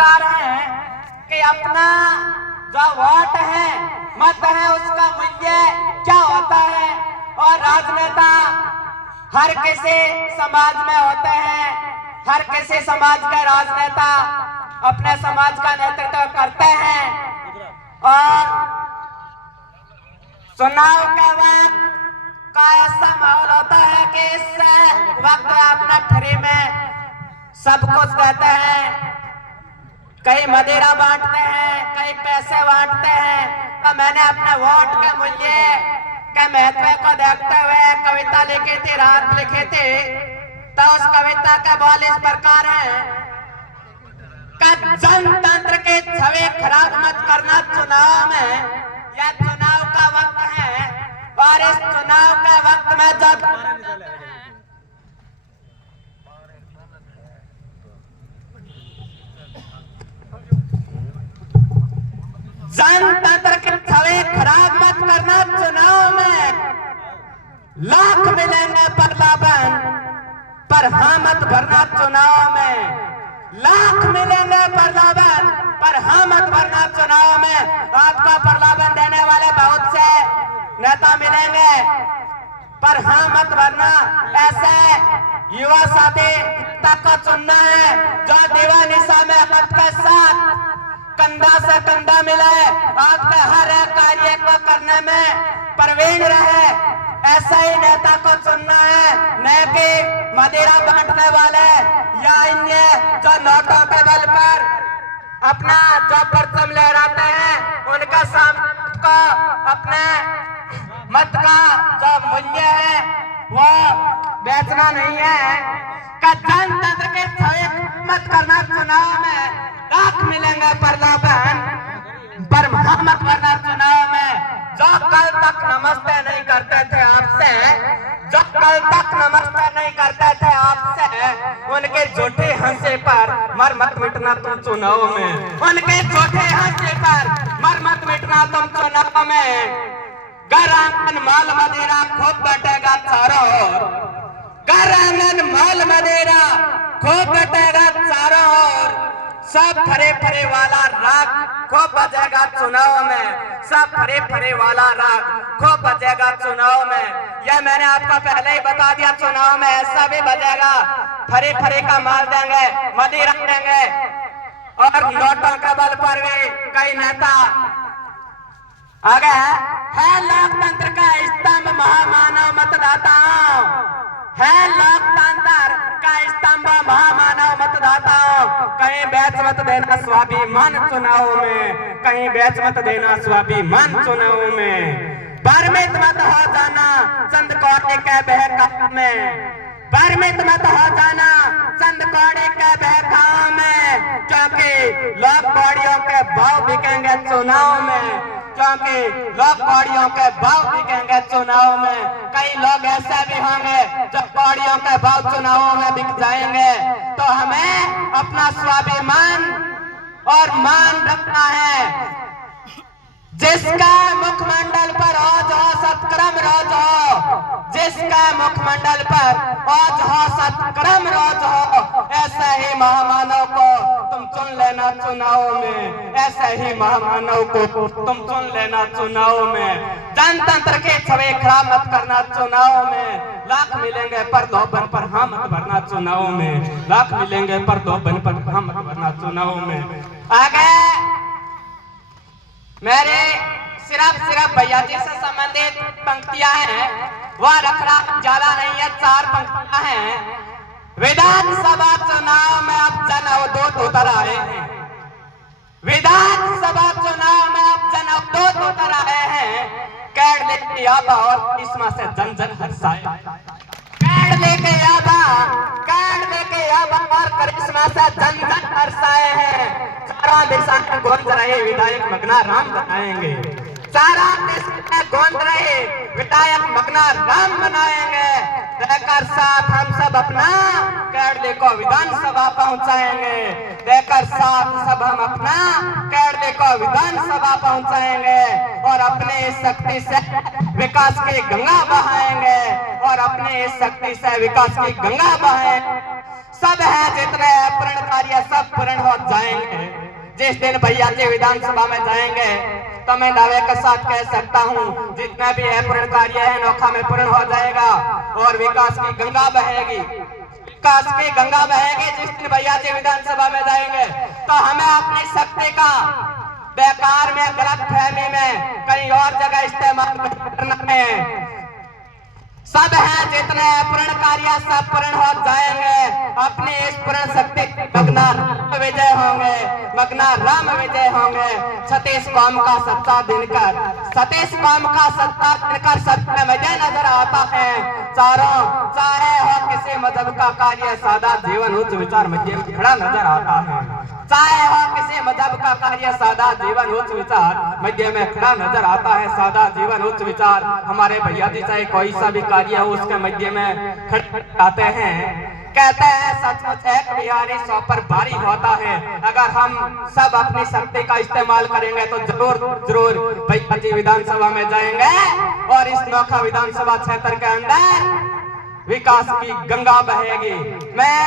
प्रकार है कि अपना जो वोट है, मत है, उसका मूल्य क्या होता है। और राजनेता हर किसी समाज में होते हैं, हर किसी समाज के राजनेता अपने समाज का नेतृत्व करते हैं। और चुनाव के वक्त का ऐसा माहौल होता है कि इस वक्त अपने फ्री में सब कुछ देते हैं, कई मदिरा बांटते हैं, कई पैसे बांटते हैं। तो मैंने अपने वोट के मूल्य के महत्व को देखते हुए कविता लिखी थी, रात लिखी थी। तो उस कविता के बोल इस प्रकार है कि जनतंत्र की छवि खराब मत करना चुनाव में। यह चुनाव का वक्त है और इस चुनाव के वक्त में जब जनतंत्र की छवि खराब मत करना चुनाव में। लाख मिलेंगे पर लाभन, पर हाँ मत भरना चुनाव में। लाख मिलेंगे पर लाभन, पर हाँ मत भरना चुनाव में। आपको प्रलोभन देने वाले बहुत से नेता मिलेंगे, पर हाँ मत भरना। ऐसे युवा साथी तक को चुनना है जो दीवानिशा में आपके साथ कंधा से कंधा मिलाए, आपके हर एक कार्य को करने में प्रवीण रहे। ऐसा ही नेता को चुनना है, न कि मदिरा बांटने वाले या अन्य जो नोटों के बल पर अपना जो परचम लहराते हैं। उनका सामने को अपने मत का जो मूल्य है वो बेचना नहीं है। का जनतंत्र के छवि मत करना चुनाव में। लाख मिलेंगे पर लाभन, पर मत भरना चुनाव में। जो कल तक नमस्ते नहीं करते थे आपसे, जो कल तक नमस्ते नहीं करते थे आपसे, उनके झूठे हंसे पर मर मत मिटना तुम चुनाव में। उनके झूठे हंसे पर मर मत मिटना तुम चुनाव में। घर आंगन माल मदिरा खूब बटेगा चारों ओर। घर आंगन माल मदिरा खूब बटेगा चारों ओर। सब फरे फरे वाला राग खूब बजेगा चुनाव में। सब फरे फरे वाला राग खूब बजेगा चुनाव में। यह मैंने आपको पहले ही बता दिया, चुनाव में ऐसा भी बजेगा। फरे फरे का माल देंगे, मदिरा देंगे और नोटों के बल पर भी कई नेता आगे है। लोकतंत्र का स्तंभ महामानव मतदाताओं है। लोकतंत्र का स्तंभ महामानव मतदाताओं। कहीं बेच मत देना स्वाभिमान चुनाव में, कहीं बेच मत देना स्वाभिमान चुनाव में। परमित मत हो जाना चंद कौड़े के बहकाव में। परमित मत हो जाना चंद कौड़े के बहकाव में। क्योंकि लोग कौड़ियों के भाव बिकेंगे चुनाव में। क्योंकि लोग कौड़ियों के भाव बिकेंगे चुनाव में। कई लोग ऐसे भी होंगे जो कौड़ियों के भाव चुनावों में बिक जाएंगे। तो हमें अपना स्वाभिमान और मान रखना है। जिसका मुखमंडल पर आज हो सत्कर्म रोज हो, जिसका मुखमंडल पर आज हो सत्कर्म रोज हो, ऐसे ही महामानव को तुम चुन लेना चुनाव में। ऐसे ही महामानव को तुम चुन लेना चुनाव में। जनतंत्र की छवि खराब मत करना चुनाव में। लाख मिलेंगे पर धोबन पर हाँ मत भरना चुनाव में। लाख मिलेंगे पर धोबन पर हाँ मत भरना चुनाव में। आगे मेरे सिर्फ भैया जी से संबंधित पंक्तियां हैं, वह रखना ज्यादा नहीं है, 4 पंक्तियां हैं। विधानसभा चुनाव में अब जन अवधूत उतर आए हैं। विधानसभा चुनाव में अब जन अवधूत उतर आए हैं। कैड लेके याबा और इसमें से जन जन हर्षाए। कैड लेके याबा और करिश्मा से जन जन हर्षाए हैं। चारों दिशा में गूंज रहे विधायक मगना राम बनाएंगे। सारा देश में गूंज रहे विधायक मगना राम बनाएंगे। देकर साथ हम सब अपना कैडले को विधानसभा पहुंचाएंगे। देकर साथ सब हम अपना कैडले को विधानसभा पहुंचाएंगे। और अपने शक्ति से विकास की गंगा बहाएंगे। और अपने शक्ति से विकास की गंगा बहाएंगे। सब है जितने पूर्ण कार्य सब पूर्ण हो जाएंगे। जिस दिन भैया जी विधानसभा में जाएंगे तो मैं दावे के साथ कह सकता हूँ जितना भी है पूर्ण कार्य है नोखा में पूर्ण हो जाएगा और विकास की गंगा बहेगी, विकास की गंगा बहेगी। जिस दिन भैया जी विधानसभा में जाएंगे तो हमें अपनी शक्ति का बेकार में, गलत फहमी में, कहीं और जगह इस्तेमाल करना है। सब है जितने पूर्ण कार्य सब पूर्ण हो जाएंगे। अपनी इस पूर्ण शक्ति मगना विजय होंगे, मगना राम विजय होंगे। सतीश कौम का सत्ता दिनकर, सतीश कौम का सत्ता दिनकर सत्य विजय नजर आता है। चारों चाहे हो किसी मजहब का कार्य सादा जीवन उच्च विचार मध्य में खड़ा नजर आता है। चाहे हो किसी मजहब का कार्य सादा जीवन उच्च विचार मध्य में खड़ा नजर आता है। सादा जीवन उच्च विचार हमारे भैया जी चाहे कोई सा भी कार्य हो उसके मध्य में खड़े आते हैं। कहते हैं सचमुच एक बिहारी 100 पर भारी होता है। अगर हम सब अपनी शक्ति का इस्तेमाल करेंगे तो जरूर जरूर भैया जी विधानसभा में जाएंगे और इस नोखा विधानसभा क्षेत्र के अंदर विकास की गंगा बहेगी। मैं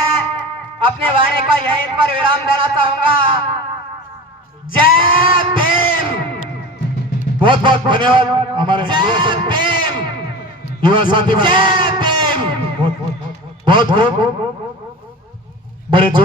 अपने वाणी का यहीं पर विराम देना चाहूंगा। जय भीम। बहुत बहुत धन्यवाद हमारे जय भीम। युवा साथी। जय भीम। बहुत बहुत बड़े